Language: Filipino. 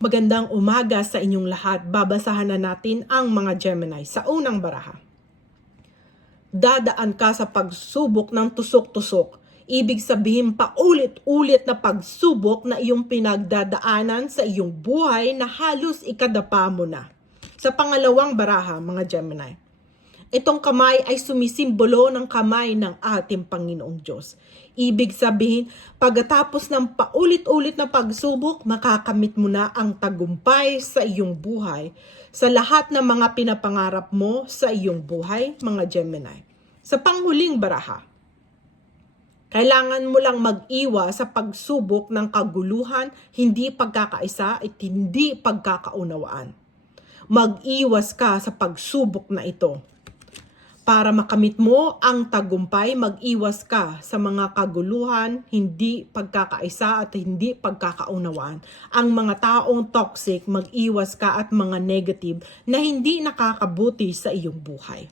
Magandang umaga sa inyong lahat. Babasahan na natin ang mga Gemini sa unang baraha. Dadaan ka sa pagsubok ng tusok-tusok. Ibig sabihin paulit-ulit na pagsubok na iyong pinagdadaanan sa iyong buhay na halos ikadapa mo na. Sa pangalawang baraha, mga Gemini, itong kamay ay sumisimbolo ng kamay ng ating Panginoong Diyos. Ibig sabihin, pagkatapos ng paulit-ulit na pagsubok, makakamit mo na ang tagumpay sa iyong buhay, sa lahat ng mga pinapangarap mo sa iyong buhay, mga Gemini. Sa panghuling baraha, kailangan mo lang mag-iwas sa pagsubok ng kaguluhan, hindi pagkakaisa at hindi pagkakaunawaan. Mag-iwas ka sa pagsubok na ito. Para makamit mo ang tagumpay, mag-iwas ka sa mga kaguluhan, hindi pagkakaisa at hindi pagkakaunawaan. Ang mga taong toxic, mag-iwas ka at mga negative na hindi nakakabuti sa iyong buhay.